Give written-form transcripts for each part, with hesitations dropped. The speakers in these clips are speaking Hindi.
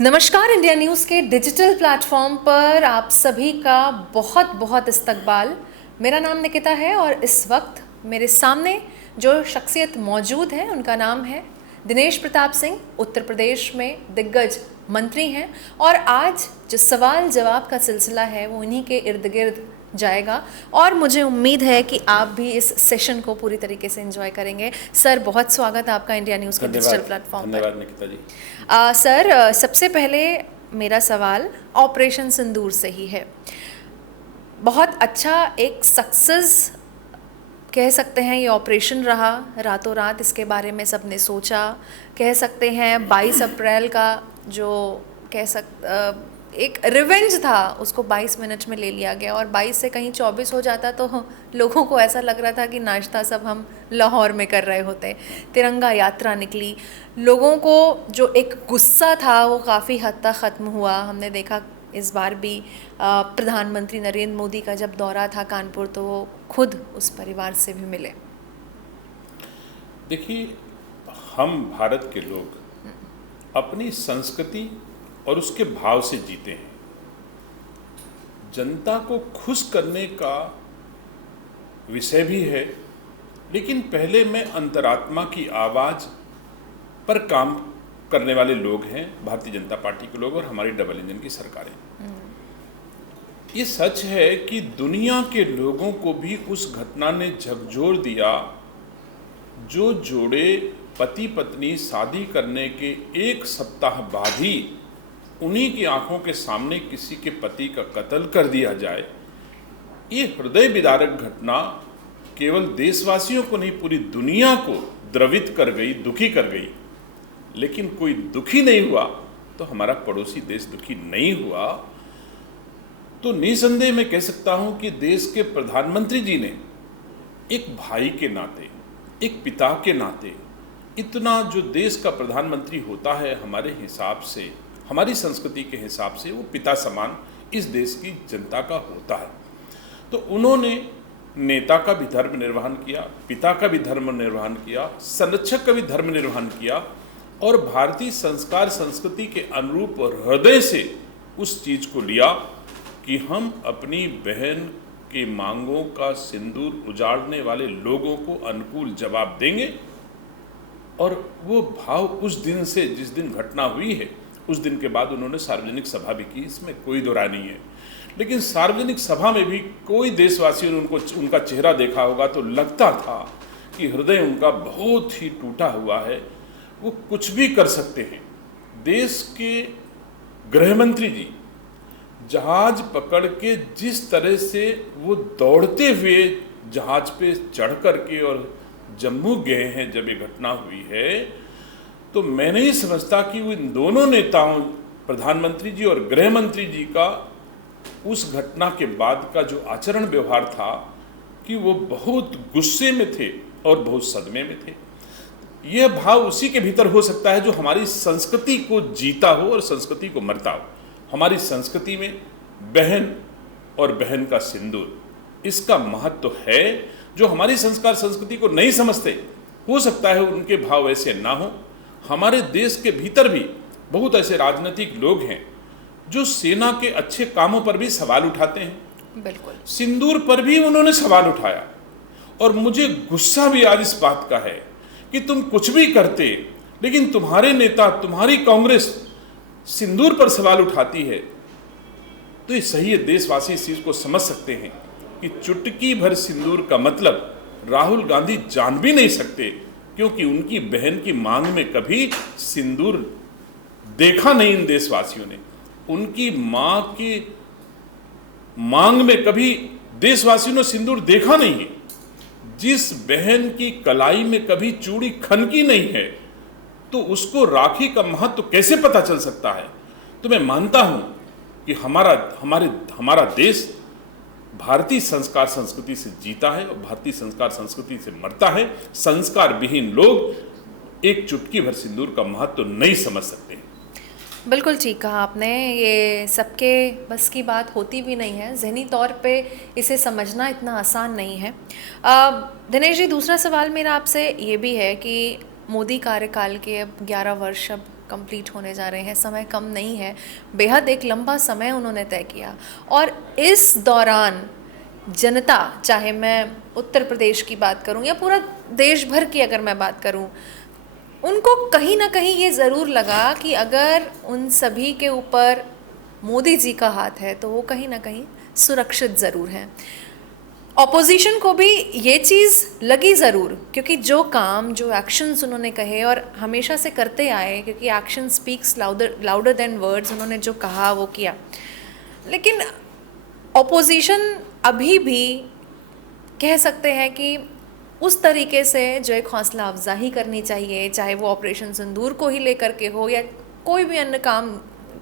नमस्कार। इंडिया न्यूज़ के डिजिटल प्लेटफॉर्म पर आप सभी का बहुत बहुत इस्तकबाल। मेरा नाम निकिता है और इस वक्त मेरे सामने जो शख्सियत मौजूद है उनका नाम है दिनेश प्रताप सिंह। उत्तर प्रदेश में दिग्गज मंत्री हैं और आज जो सवाल जवाब का सिलसिला है वो इन्हीं के इर्द गिर्द जाएगा और मुझे उम्मीद है कि आप भी इस सेशन को पूरी तरीके से एंजॉय करेंगे। सर, बहुत स्वागत है आपका इंडिया न्यूज़ के डिजिटल प्लेटफॉर्म पर। धन्यवाद निकिता जी। सर, सबसे पहले मेरा सवाल ऑपरेशन सिंदूर से ही है। बहुत अच्छा एक सक्सेस कह सकते हैं ये ऑपरेशन रहा। रातों रात इसके बारे में सबने सोचा। कह सकते हैं 22 अप्रैल का जो एक रिवेंज था उसको 22 मिनट में ले लिया गया और 22 से कहीं 24 हो जाता तो लोगों को ऐसा लग रहा था कि नाश्ता सब हम लाहौर में कर रहे होते। तिरंगा यात्रा निकली। लोगों को जो एक गुस्सा था वो काफ़ी हद तक ख़त्म हुआ। हमने देखा इस बार भी प्रधानमंत्री नरेंद्र मोदी का जब दौरा था कानपुर तो वो खुद उस परिवार से भी मिले। देखिए, हम भारत के लोग अपनी संस्कृति और उसके भाव से जीते हैं। जनता को खुश करने का विषय भी है, लेकिन पहले मैं अंतरात्मा की आवाज़ पर काम करने वाले लोग हैं भारतीय जनता पार्टी के लोग और हमारी डबल इंजन की सरकारें। ये सच है कि दुनिया के लोगों को भी उस घटना ने झकझोर दिया जो जोड़े पति पत्नी शादी करने के एक सप्ताह बाद ही उन्हीं की आंखों के सामने किसी के पति का कत्ल कर दिया जाए। ये हृदय विदारक घटना केवल देशवासियों को नहीं, पूरी दुनिया को द्रवित कर गई, दुखी कर गई। लेकिन कोई दुखी नहीं हुआ तो हमारा पड़ोसी देश दुखी नहीं हुआ। तो निसंदेह मैं कह सकता हूं कि देश के प्रधानमंत्री जी ने एक भाई के नाते, एक पिता के नाते, इतना जो देश का प्रधानमंत्री होता है हमारे हिसाब से, हमारी संस्कृति के हिसाब से वो पिता समान इस देश की जनता का होता है। तो उन्होंने नेता का भी धर्म निर्वहन किया, पिता का भी धर्म निर्वहन किया, संरक्षक का भी धर्म निर्वहन किया और भारतीय संस्कार संस्कृति के अनुरूप और हृदय से उस चीज़ को लिया कि हम अपनी बहन के मांगों का सिंदूर उजाड़ने वाले लोगों को अनुकूल जवाब देंगे। और वो भाव उस दिन से, जिस दिन घटना हुई है उस दिन के बाद उन्होंने सार्वजनिक सभा भी की, इसमें कोई दो राय नहीं है। लेकिन सार्वजनिक सभा में भी कोई देशवासियों ने उनका चेहरा देखा होगा तो लगता था कि हृदय उनका बहुत ही टूटा हुआ है। वो कुछ भी कर सकते हैं। देश के गृह मंत्री जी जहाज पकड़ के जिस तरह से वो दौड़ते हुए जहाज पे चढ़ कर के और जम्मू गए हैं जब ये घटना हुई है, तो मैं नहीं समझता कि वो इन दोनों नेताओं, प्रधानमंत्री जी और गृह मंत्री जी का उस घटना के बाद का जो आचरण व्यवहार था कि वो बहुत गुस्से में थे और बहुत सदमे में थे। यह भाव उसी के भीतर हो सकता है जो हमारी संस्कृति को जीता हो और संस्कृति को मरता हो। हमारी संस्कृति में बहन और बहन का सिंदूर, इसका महत्व है। जो हमारी संस्कार संस्कृति को नहीं समझते, हो सकता है उनके भाव ऐसे ना हो। हमारे देश के भीतर भी बहुत ऐसे राजनीतिक लोग हैं जो सेना के अच्छे कामों पर भी सवाल उठाते हैं। बिल्कुल। सिंदूर पर भी उन्होंने सवाल उठाया और मुझे गुस्सा भी आज इस बात का है कि तुम कुछ भी करते, लेकिन तुम्हारे नेता, तुम्हारी कांग्रेस सिंदूर पर सवाल उठाती है। तो ये सही है, देशवासी इस चीज को समझ सकते हैं कि चुटकी भर सिंदूर का मतलब राहुल गांधी जान भी नहीं सकते, क्योंकि उनकी बहन की मांग में कभी सिंदूर देखा नहीं इन देशवासियों ने। उनकी मां की मांग में कभी देशवासियों ने सिंदूर देखा नहीं है। जिस बहन की कलाई में कभी चूड़ी खनकी नहीं है, तो उसको राखी का महत्व कैसे पता चल सकता है। तो मैं मानता हूं कि हमारा देश भारतीय संस्कार संस्कृति से जीता है और भारतीय संस्कार संस्कृति से मरता है। संस्कार विहीन लोग एक चुटकी भर सिंदूर का महत्व नहीं समझ सकते। बिल्कुल ठीक कहा आपने। ये सबके बस की बात होती भी नहीं है। ज़हनी तौर पे इसे समझना इतना आसान नहीं है। दिनेश जी, दूसरा सवाल मेरा आपसे ये भी है कि मोदी कार्यकाल के अब 11 वर्ष अब कंप्लीट होने जा रहे हैं, समय कम नहीं है, बेहद एक लंबा समय उन्होंने तय किया। और इस दौरान जनता, चाहे मैं उत्तर प्रदेश की बात करूं या पूरा देश भर की अगर मैं बात करूं, उनको कहीं ना कहीं ये ज़रूर लगा कि अगर उन सभी के ऊपर मोदी जी का हाथ है तो वो कहीं ना कहीं सुरक्षित ज़रूर हैं। ऑपोजिशन को भी ये चीज़ लगी ज़रूर, क्योंकि जो काम, जो एक्शंस उन्होंने कहे और हमेशा से करते आए, क्योंकि action speaks louder than words, उन्होंने जो कहा वो किया। लेकिन ऑपोजिशन अभी भी कह सकते हैं कि उस तरीके से जो एक हौसला अफजाई करनी चाहिए, चाहे वो ऑपरेशन सिंदूर को ही लेकर के हो या कोई भी अन्य काम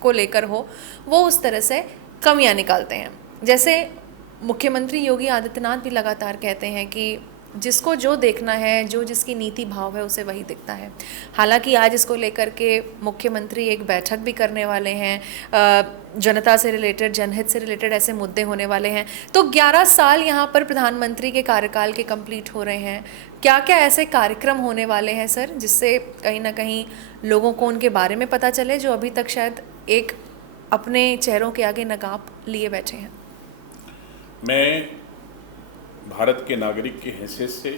को लेकर हो, वो उस तरह से कमियां निकालते हैं। जैसे मुख्यमंत्री योगी आदित्यनाथ भी लगातार कहते हैं कि जिसको जो देखना है, जो जिसकी नीति भाव है, उसे वही दिखता है। हालांकि आज इसको लेकर के मुख्यमंत्री एक बैठक भी करने वाले हैं, जनता से रिलेटेड, जनहित से रिलेटेड ऐसे मुद्दे होने वाले हैं। तो 11 साल यहाँ पर प्रधानमंत्री के कार्यकाल के कंप्लीट हो रहे हैं। क्या क्या ऐसे कार्यक्रम होने वाले हैं सर, जिससे कहीं ना कहीं लोगों को उनके बारे में पता चले, जो अभी तक शायद एक अपने चेहरों के आगे नकाब लिए बैठे हैं? मैं भारत के नागरिक की हैसियत से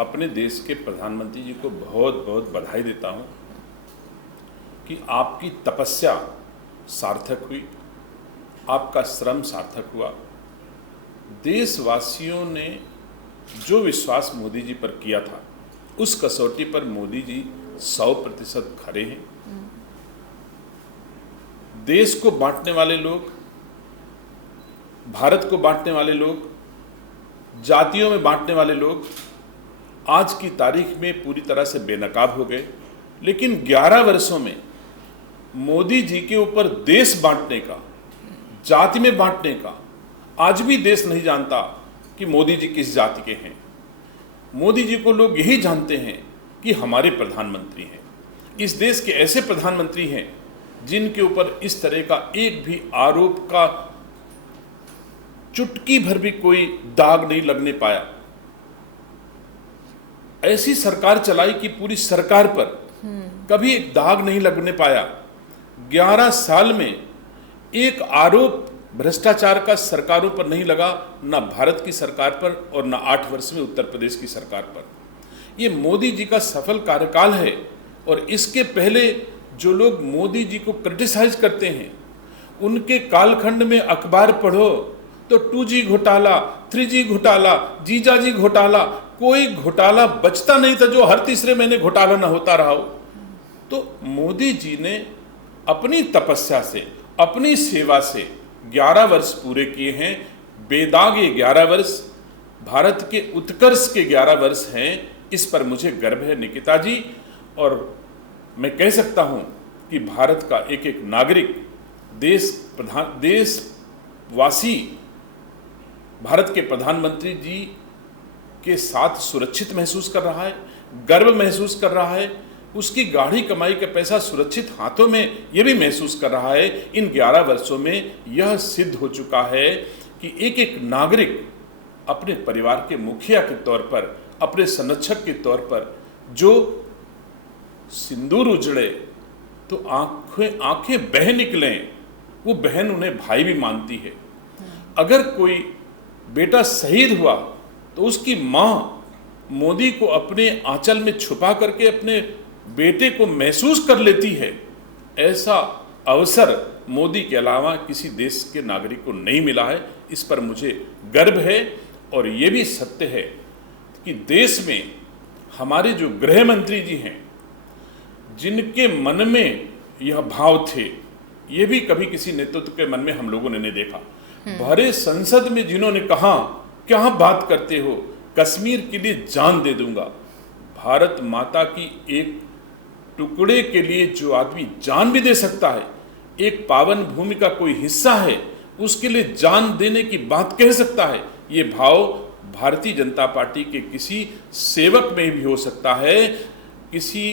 अपने देश के प्रधानमंत्री जी को बहुत बहुत बधाई देता हूं कि आपकी तपस्या सार्थक हुई, आपका श्रम सार्थक हुआ। देशवासियों ने जो विश्वास मोदी जी पर किया था, उस कसौटी पर मोदी जी 100% खरे हैं। देश को बांटने वाले लोग, भारत को बांटने वाले लोग, जातियों में बांटने वाले लोग आज की तारीख में पूरी तरह से बेनकाब हो गए। लेकिन 11 वर्षों में मोदी जी के ऊपर देश बांटने का, जाति में बांटने का, आज भी देश नहीं जानता कि मोदी जी किस जाति के हैं। मोदी जी को लोग यही जानते हैं कि हमारे प्रधानमंत्री हैं। इस देश के ऐसे प्रधानमंत्री हैं जिनके ऊपर इस तरह का एक भी आरोप का चुटकी भर भी कोई दाग नहीं लगने पाया। ऐसी सरकार चलाई कि पूरी सरकार पर कभी एक दाग नहीं लगने पाया। 11 साल में एक आरोप भ्रष्टाचार का सरकारों पर नहीं लगा, ना भारत की सरकार पर और ना 8 वर्ष में उत्तर प्रदेश की सरकार पर। ये मोदी जी का सफल कार्यकाल है। और इसके पहले जो लोग मोदी जी को क्रिटिसाइज करते हैं, उनके कालखंड में अखबार पढ़ो तो 2G घोटाला, 3G घोटाला, जीजाजी घोटाला, कोई घोटाला बचता नहीं था जो हर तीसरे महीने घोटाला ना होता रहा हो। तो मोदी जी ने अपनी तपस्या से, अपनी सेवा से 11 वर्ष पूरे किए हैं। बेदाग ये 11 वर्ष भारत के उत्कर्ष के 11 वर्ष हैं। इस पर मुझे गर्व है निकिता जी। और मैं कह सकता हूं कि भारत का एक एक नागरिक, देशवासी भारत के प्रधानमंत्री जी के साथ सुरक्षित महसूस कर रहा है, गर्व महसूस कर रहा है। उसकी गाढ़ी कमाई का पैसा सुरक्षित हाथों में ये भी महसूस कर रहा है। इन 11 वर्षों में यह सिद्ध हो चुका है कि एक एक नागरिक अपने परिवार के मुखिया के तौर पर, अपने संरक्षक के तौर पर, जो सिंदूर उजड़े तो आंखें बह निकलें, वो बहन उन्हें भाई भी मानती है। अगर कोई बेटा शहीद हुआ तो उसकी माँ मोदी को अपने आंचल में छुपा करके अपने बेटे को महसूस कर लेती है। ऐसा अवसर मोदी के अलावा किसी देश के नागरिक को नहीं मिला है। इस पर मुझे गर्व है। और ये भी सत्य है कि देश में हमारे जो गृह मंत्री जी हैं, जिनके मन में यह भाव थे, ये भी कभी किसी नेतृत्व के मन में हम लोगों ने नहीं देखा। भरे संसद में जिन्होंने कहा, क्या बात करते हो, कश्मीर के लिए जान दे दूंगा। भारत माता की एक टुकड़े के लिए जो आदमी जान भी दे सकता है, एक पावन भूमि का कोई हिस्सा है, उसके लिए जान देने की बात कह सकता है, ये भाव भारतीय जनता पार्टी के किसी सेवक में भी हो सकता है। किसी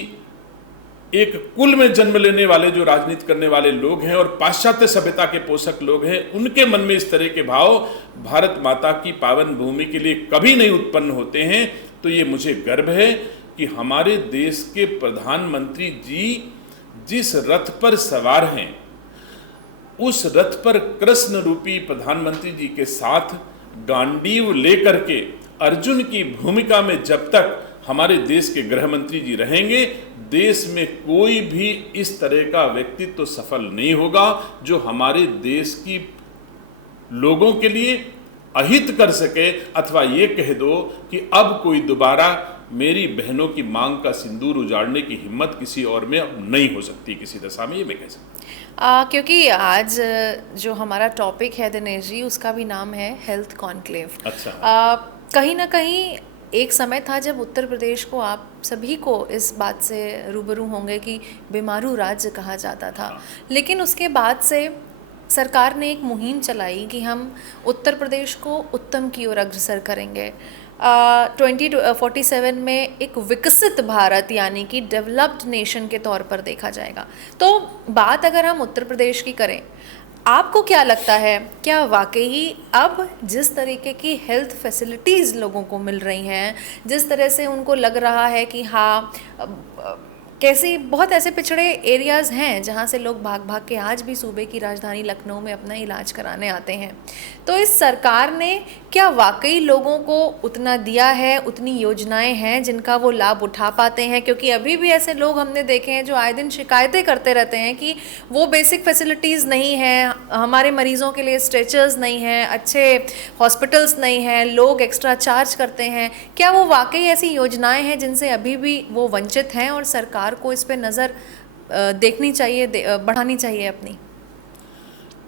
एक कुल में जन्म लेने वाले जो राजनीति करने वाले लोग हैं और पाश्चात्य सभ्यता के पोषक लोग हैं, उनके मन में इस तरह के भाव भारत माता की पावन भूमि के लिए कभी नहीं उत्पन्न होते हैं। तो ये मुझे गर्व है कि हमारे देश के प्रधानमंत्री जी जिस रथ पर सवार हैं, उस रथ पर कृष्ण रूपी प्रधानमंत्री जी के साथ गांडीव लेकर के अर्जुन की भूमिका में जब तक हमारे देश के गृह मंत्री जी रहेंगे, देश में कोई भी इस तरह का व्यक्तित्व तो सफल नहीं होगा जो हमारे देश की लोगों के लिए अहित कर सके, अथवा ये कह दो कि अब कोई दोबारा मेरी बहनों की मांग का सिंदूर उजाड़ने की हिम्मत किसी और में अब नहीं हो सकती किसी दशा में, ये मैं कह सकता हूँ। क्योंकि आज जो हमारा टॉपिक है दिनेश जी, उसका भी नाम है हेल्थ कॉन्क्लेव। अच्छा। कहीं ना कहीं एक समय था जब उत्तर प्रदेश को, आप सभी को इस बात से रूबरू होंगे कि बीमारू राज्य कहा जाता था, लेकिन उसके बाद से सरकार ने एक मुहिम चलाई कि हम उत्तर प्रदेश को उत्तम की ओर अग्रसर करेंगे। 2047 में एक विकसित भारत यानी कि डेवलप्ड नेशन के तौर पर देखा जाएगा। तो बात अगर हम उत्तर प्रदेश की करें, आपको क्या लगता है, क्या वाकई अब जिस तरीके की हेल्थ फैसिलिटीज़ लोगों को मिल रही हैं, जिस तरह से उनको लग रहा है कि हाँ, कैसे बहुत ऐसे पिछड़े एरियाज़ हैं जहाँ से लोग भाग भाग के आज भी सूबे की राजधानी लखनऊ में अपना इलाज कराने आते हैं, तो इस सरकार ने क्या वाकई लोगों को उतना दिया है, उतनी योजनाएं हैं जिनका वो लाभ उठा पाते हैं? क्योंकि अभी भी ऐसे लोग हमने देखे हैं जो आए दिन शिकायतें करते रहते हैं कि वो बेसिक फैसिलिटीज़ नहीं हैं, हमारे मरीज़ों के लिए स्ट्रेचर्स नहीं हैं, अच्छे हॉस्पिटल्स नहीं हैं, लोग एक्स्ट्रा चार्ज करते हैं। क्या वो वाकई ऐसी योजनाएं हैं जिनसे अभी भी वो वंचित हैं और सरकार को इस पे नज़र देखनी चाहिए, बढ़ानी चाहिए अपनी?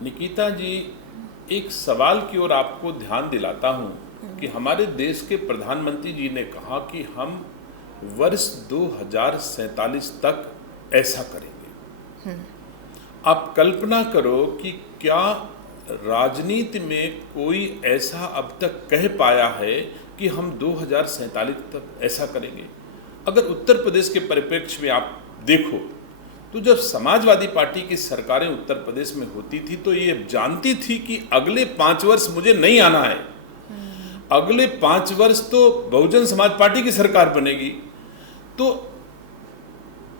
निकिता जी, एक सवाल की ओर आपको ध्यान दिलाता हूं कि हमारे देश के प्रधानमंत्री जी ने कहा कि हम वर्ष 2047 तक ऐसा करेंगे। आप कल्पना करो कि क्या राजनीति में कोई ऐसा अब तक कह पाया है कि हम 2047 तक ऐसा करेंगे? अगर उत्तर प्रदेश के परिप्रेक्ष्य में आप देखो तो जब समाजवादी पार्टी की सरकारें उत्तर प्रदेश में होती थी तो ये जानती थी कि अगले 5 वर्ष मुझे नहीं आना है, अगले 5 वर्ष तो बहुजन समाज पार्टी की सरकार बनेगी। तो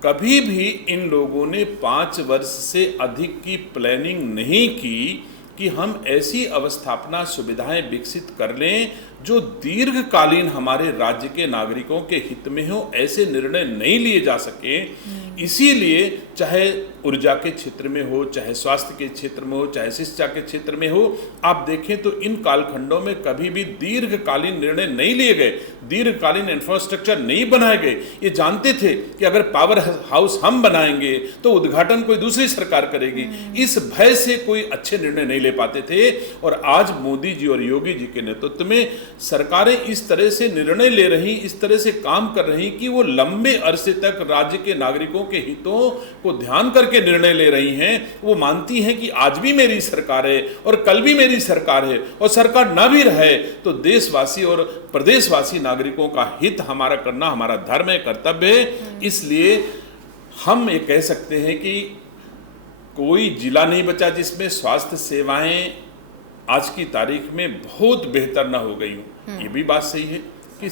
कभी भी इन लोगों ने 5 वर्ष से अधिक की प्लानिंग नहीं की कि हम ऐसी अवस्थापना सुविधाएं विकसित कर लें जो दीर्घकालीन हमारे राज्य के नागरिकों के हित में हो। ऐसे निर्णय नहीं लिए जा सके, इसीलिए चाहे ऊर्जा के क्षेत्र में हो, चाहे स्वास्थ्य के क्षेत्र में हो, चाहे शिक्षा के क्षेत्र में हो, आप देखें तो इन कालखंडों में कभी भी दीर्घकालीन निर्णय नहीं लिए गए, दीर्घकालीन इंफ्रास्ट्रक्चर नहीं बनाए गए। ये जानते थे कि अगर पावर हाउस हम बनाएंगे तो उद्घाटन कोई दूसरी सरकार करेगी, इस भय से कोई अच्छे निर्णय नहीं ले पाते थे। और आज मोदी जी और योगी जी के नेतृत्व में सरकारें इस तरह से निर्णय ले रही, इस तरह से काम कर रही कि वो लंबे अरसे तक राज्य के नागरिकों के हितों को ध्यान करके निर्णय ले रही हैं। वो मानती हैं कि आज भी मेरी सरकार है और कल भी मेरी सरकार है, और सरकार ना भी रहे तो देशवासी और प्रदेशवासी नागरिकों का हित हमारा करना हमारा धर्म है, कर्तव्य है। इसलिए हम ये कह सकते हैं कि कोई जिला नहीं बचा जिसमें स्वास्थ्य सेवाएं आज की तारीख में बहुत बेहतर ना हो गई हूँ। ये भी बात सही है कि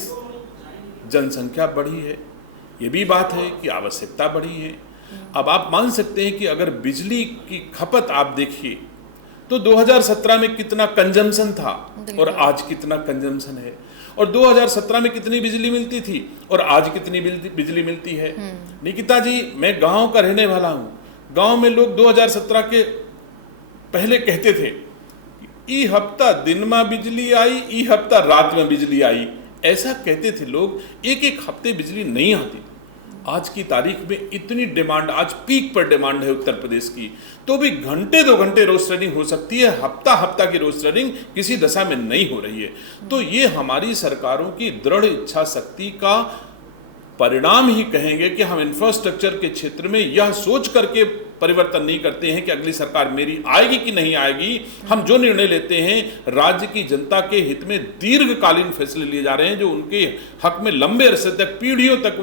जनसंख्या बढ़ी है, ये भी बात है कि आवश्यकता बढ़ी है। अब आप मान सकते हैं कि अगर बिजली की खपत आप देखिए तो 2017 में कितना कंजम्पशन था और आज कितना कंजम्पशन है, और 2017 में कितनी बिजली मिलती थी और आज कितनी बिजली मिलती है। निकिता जी, मैं गांव का रहने वाला हूँ। गांव में लोग 2017 के पहले कहते थे ई हफ्ता दिन में बिजली आई, ई हफ्ता रात में बिजली आई, ऐसा कहते थे लोग। एक एक हफ्ते बिजली नहीं आती थी। आज की तारीख में इतनी डिमांड, आज पीक पर डिमांड है उत्तर प्रदेश की, तो भी घंटे 2 घंटे रोज शेडिंग हो सकती है, हफ्ता हफ्ता की रोज शेडिंग किसी दशा में नहीं हो रही है। तो ये हमारी सरकारों की दृढ़ इच्छा शक्ति का परिणाम ही कहेंगे कि हम इंफ्रास्ट्रक्चर के क्षेत्र में यह सोच करके परिवर्तन नहीं करते हैं कि अगली सरकार मेरी आएगी कि नहीं आएगी। हम जो निर्णय लेते हैं राज्य की जनता के हित में दीर्घकालीन फैसले लिए जा रहे हैं जो उनके हक में लंबे अरसे तक, पीढ़ियों तक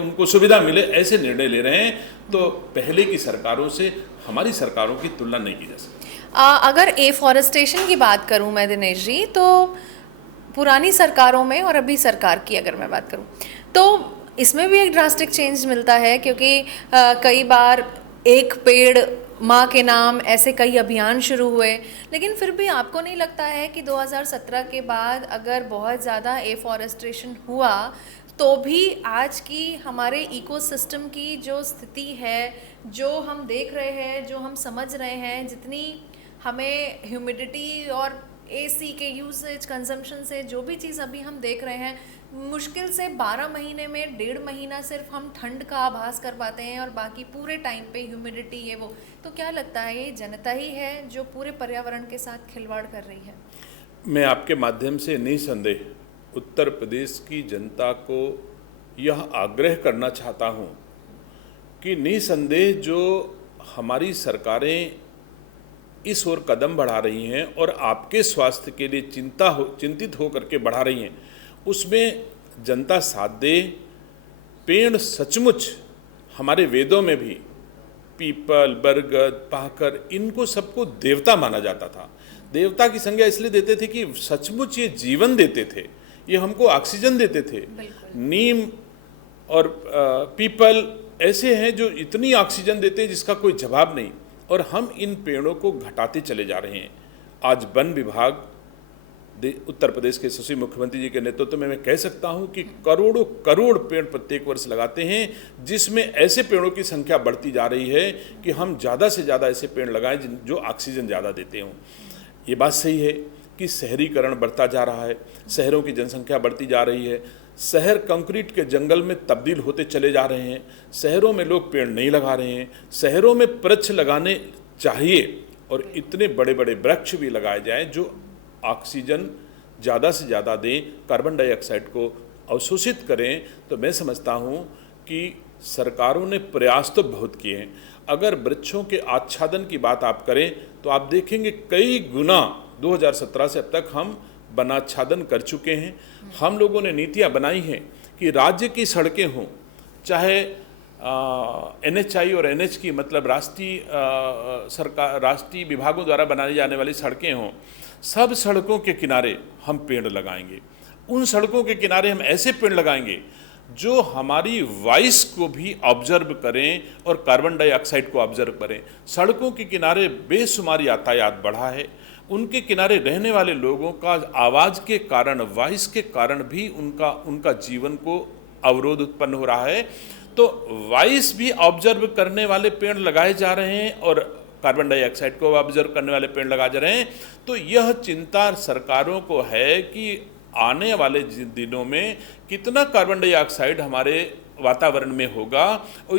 उनको सुविधा मिले, ऐसे निर्णय ले रहे हैं। तो पहले की सरकारों से हमारी सरकारों की तुलना नहीं की जा सकती। अगर एफॉरेस्टेशन की बात करूं मैं दिनेश जी, तो पुरानी सरकारों में और अभी सरकार की अगर मैं बात करूं तो इसमें भी एक ड्रास्टिक चेंज मिलता है, क्योंकि कई बार एक पेड़ माँ के नाम ऐसे कई अभियान शुरू हुए, लेकिन फिर भी आपको नहीं लगता है कि 2017 के बाद अगर बहुत ज़्यादा एफॉरेस्ट्रेशन हुआ तो भी आज की हमारे इकोसिस्टम की जो स्थिति है, जो हम देख रहे हैं, जो हम समझ रहे हैं, जितनी हमें ह्यूमिडिटी और एसी के यूसेज कंजम्पशन से जो भी चीज़ अभी हम देख रहे हैं, मुश्किल से 12 महीने में 1.5 महीना सिर्फ हम ठंड का आभास कर पाते हैं और बाकी पूरे टाइम पे ह्यूमिडिटी ये वो। तो क्या लगता है ये जनता ही है जो पूरे पर्यावरण के साथ खिलवाड़ कर रही है? मैं आपके माध्यम से निसंदेह उत्तर प्रदेश की जनता को यह आग्रह करना चाहता हूँ कि निसंदेह जो हमारी सरकारें इस ओर कदम बढ़ा रही हैं और आपके स्वास्थ्य के लिए चिंतित हो करके बढ़ा रही हैं, उसमें जनता साथ दे। पेड़ सचमुच हमारे वेदों में भी पीपल, बरगद, पाकर, इनको सबको देवता माना जाता था। देवता की संज्ञा इसलिए देते थे कि सचमुच ये जीवन देते थे, ये हमको ऑक्सीजन देते थे। नीम और पीपल ऐसे हैं जो इतनी ऑक्सीजन देते हैं जिसका कोई जवाब नहीं, और हम इन पेड़ों को घटाते चले जा रहे हैं। आज वन विभाग उत्तर प्रदेश के यशस्वी मुख्यमंत्री जी के नेतृत्व में मैं कह सकता हूं कि करोड़ों करोड़ पेड़ प्रत्येक वर्ष लगाते हैं, जिसमें ऐसे पेड़ों की संख्या बढ़ती जा रही है कि हम ज़्यादा से ज़्यादा ऐसे पेड़ लगाएं जो ऑक्सीजन ज़्यादा देते हों। ये बात सही है कि शहरीकरण बढ़ता जा रहा है, शहरों की जनसंख्या बढ़ती जा रही है, शहर कंक्रीट के जंगल में तब्दील होते चले जा रहे हैं, शहरों में लोग पेड़ नहीं लगा रहे हैं। शहरों में वृक्ष लगाने चाहिए और इतने बड़े बड़े वृक्ष भी लगाए जाएं जो ऑक्सीजन ज़्यादा से ज़्यादा दें, कार्बन डाइऑक्साइड को अवशोषित करें। तो मैं समझता हूँ कि सरकारों ने प्रयास तो बहुत किए हैं। अगर वृक्षों के आच्छादन की बात आप करें तो आप देखेंगे कई गुना 2017 से अब तक हम वनाच्छादन कर चुके हैं। हम लोगों ने नीतियाँ बनाई हैं कि राज्य की सड़कें हों, चाहे NHI और NH की मतलब राष्ट्रीय विभागों द्वारा बनाई जाने वाली सड़कें हों, सब सड़कों के किनारे हम पेड़ लगाएंगे। उन सड़कों के किनारे हम ऐसे पेड़ लगाएंगे जो हमारी वॉइस को भी ऑब्जर्व करें और कार्बन डाइऑक्साइड को ऑब्जर्व करें। सड़कों के किनारे बेशुमार यातायात बढ़ा है, उनके किनारे रहने वाले लोगों का आवाज़ के कारण, वॉइस के कारण भी उनका जीवन को अवरोध उत्पन्न हो रहा है। तो वॉइस भी ऑब्जर्व करने वाले पेड़ लगाए जा रहे हैं और कार्बन डाइऑक्साइड को ऑब्जर्व करने वाले पेड़ लगाए जा रहे हैं। तो यह चिंता सरकारों को है कि आने वाले दिनों में कितना कार्बन डाइऑक्साइड हमारे वातावरण में होगा और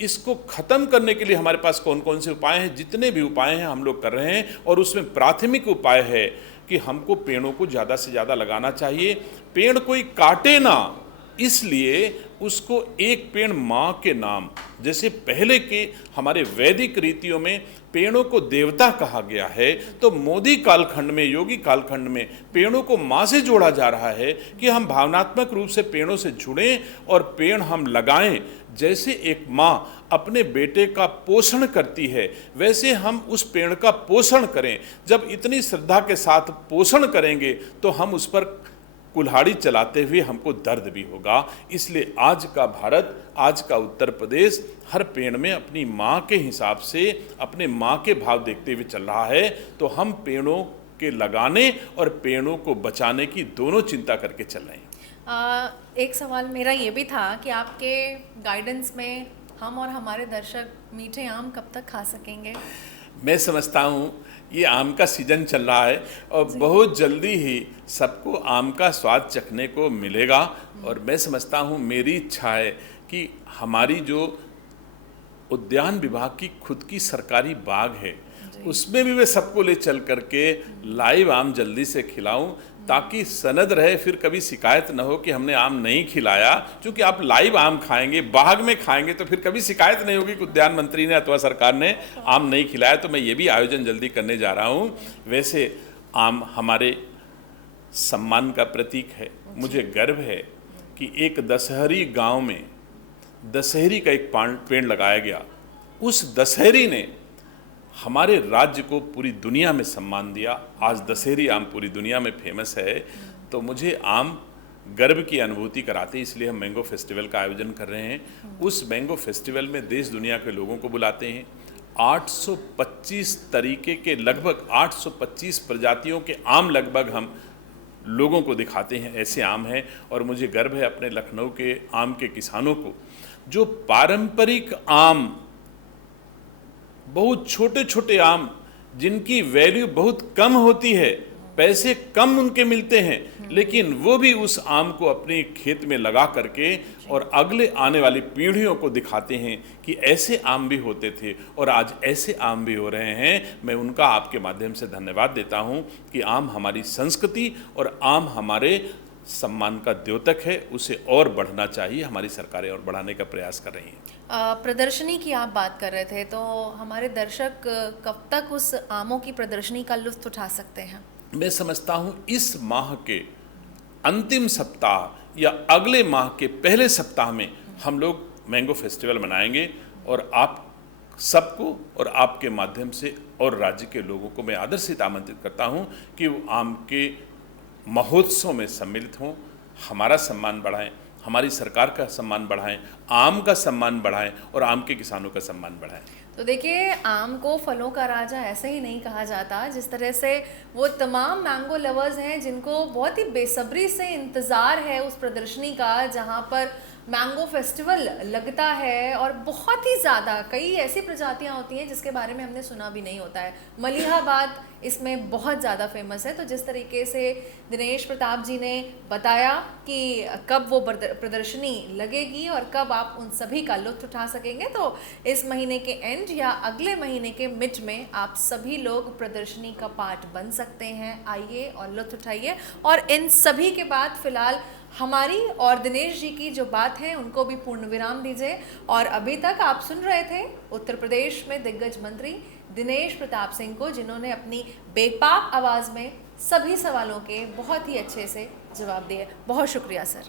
इसको ख़त्म करने के लिए हमारे पास कौन कौन से उपाय हैं। जितने भी उपाय हैं हम लोग कर रहे हैं और उसमें प्राथमिक उपाय है कि हमको पेड़ों को ज़्यादा से ज़्यादा लगाना चाहिए। पेड़ कोई काटे ना, इसलिए उसको एक पेड़ माँ के नाम, जैसे पहले के हमारे वैदिक रीतियों में पेड़ों को देवता कहा गया है, तो मोदी कालखंड में, योगी कालखंड में पेड़ों को माँ से जोड़ा जा रहा है कि हम भावनात्मक रूप से पेड़ों से जुड़ें और पेड़ हम लगाएं। जैसे एक माँ अपने बेटे का पोषण करती है, वैसे हम उस पेड़ का पोषण करें। जब इतनी श्रद्धा के साथ पोषण करेंगे तो हम उस पर कुल्हाड़ी चलाते हुए हमको दर्द भी होगा। इसलिए आज का भारत, आज का उत्तर प्रदेश हर पेड़ में अपनी माँ के हिसाब से, अपने माँ के भाव देखते हुए चल रहा है। तो हम पेड़ों के लगाने और पेड़ों को बचाने की दोनों चिंता करके चल रहे हैं। एक सवाल मेरा ये भी था कि आपके गाइडेंस में हम और हमारे दर्शक मीठे आम कब तक खा सकेंगे? मैं समझता हूँ ये आम का सीजन चल रहा है और बहुत जल्दी ही सबको आम का स्वाद चखने को मिलेगा। और मैं समझता हूँ, मेरी इच्छा है कि हमारी जो उद्यान विभाग की खुद की सरकारी बाग है, उसमें भी मैं सबको ले चल करके लाइव आम जल्दी से खिलाऊं, ताकि सनद रहे, फिर कभी शिकायत न हो कि हमने आम नहीं खिलाया। क्योंकि आप लाइव आम खाएंगे, बाग में खाएंगे, तो फिर कभी शिकायत नहीं होगी कि उद्यान मंत्री ने अथवा सरकार ने आम नहीं खिलाया। तो मैं ये भी आयोजन जल्दी करने जा रहा हूँ। वैसे आम हमारे सम्मान का प्रतीक है। मुझे गर्व है कि एक दशहरी गांव में दशहरी का एक पेड़ लगाया गया। उस दशहरी ने हमारे राज्य को पूरी दुनिया में सम्मान दिया। आज दशहरी आम पूरी दुनिया में फेमस है। तो मुझे आम गर्व की अनुभूति कराते हैं, इसलिए हम मैंगो फेस्टिवल का आयोजन कर रहे हैं। उस मैंगो फेस्टिवल में देश दुनिया के लोगों को बुलाते हैं। 825 तरीके के, लगभग 825 प्रजातियों के आम लगभग हम लोगों को दिखाते हैं, ऐसे आम हैं। और मुझे गर्व है अपने लखनऊ के आम के किसानों को, जो पारंपरिक आम, बहुत छोटे छोटे आम जिनकी वैल्यू बहुत कम होती है, पैसे कम उनके मिलते हैं, लेकिन वो भी उस आम को अपने खेत में लगा करके और अगले आने वाली पीढ़ियों को दिखाते हैं कि ऐसे आम भी होते थे और आज ऐसे आम भी हो रहे हैं। मैं उनका आपके माध्यम से धन्यवाद देता हूं कि आम हमारी संस्कृति और आम हमारे सम्मान का द्योतक है, उसे और बढ़ना चाहिए। हमारी सरकारें और बढ़ाने का प्रयास कर रही हैं। प्रदर्शनी की आप बात कर रहे थे, तो हमारे दर्शक कब तक उस आमों की प्रदर्शनी का लुत्फ उठा सकते हैं? मैं समझता हूं इस माह के अंतिम सप्ताह या अगले माह के पहले सप्ताह में हम लोग मैंगो फेस्टिवल मनाएंगे और आप सबको और आपके माध्यम से और राज्य के लोगों को मैं आदर से आमंत्रित करता हूं कि वो आम के महोत्सव में सम्मिलित हों, हमारा सम्मान बढ़ाएं, हमारी सरकार का सम्मान बढ़ाएं, आम का सम्मान बढ़ाएं और आम के किसानों का सम्मान बढ़ाएं। तो देखिए, आम को फलों का राजा ऐसे ही नहीं कहा जाता। जिस तरह से वो तमाम मैंगो लवर्स हैं जिनको बहुत ही बेसब्री से इंतज़ार है उस प्रदर्शनी का, जहाँ पर मैंगो फेस्टिवल लगता है और बहुत ही ज़्यादा कई ऐसी प्रजातियाँ होती हैं जिसके बारे में हमने सुना भी नहीं होता है। मलिहाबाद इसमें बहुत ज़्यादा फेमस है। तो जिस तरीके से दिनेश प्रताप जी ने बताया कि कब वो प्रदर्शनी लगेगी और कब आप उन सभी का लुत्फ उठा सकेंगे, तो इस महीने के एंड या अगले महीने के मिड में आप सभी लोग प्रदर्शनी का पार्ट बन सकते हैं। आइए और लुत्फ उठाइए। और इन सभी के बाद फिलहाल हमारी और दिनेश जी की जो बात है उनको भी पूर्ण विराम दीजिए। और अभी तक आप सुन रहे थे उत्तर प्रदेश में दिग्गज मंत्री दिनेश प्रताप सिंह को, जिन्होंने अपनी बेपाक आवाज़ में सभी सवालों के बहुत ही अच्छे से जवाब दिए। बहुत शुक्रिया सर।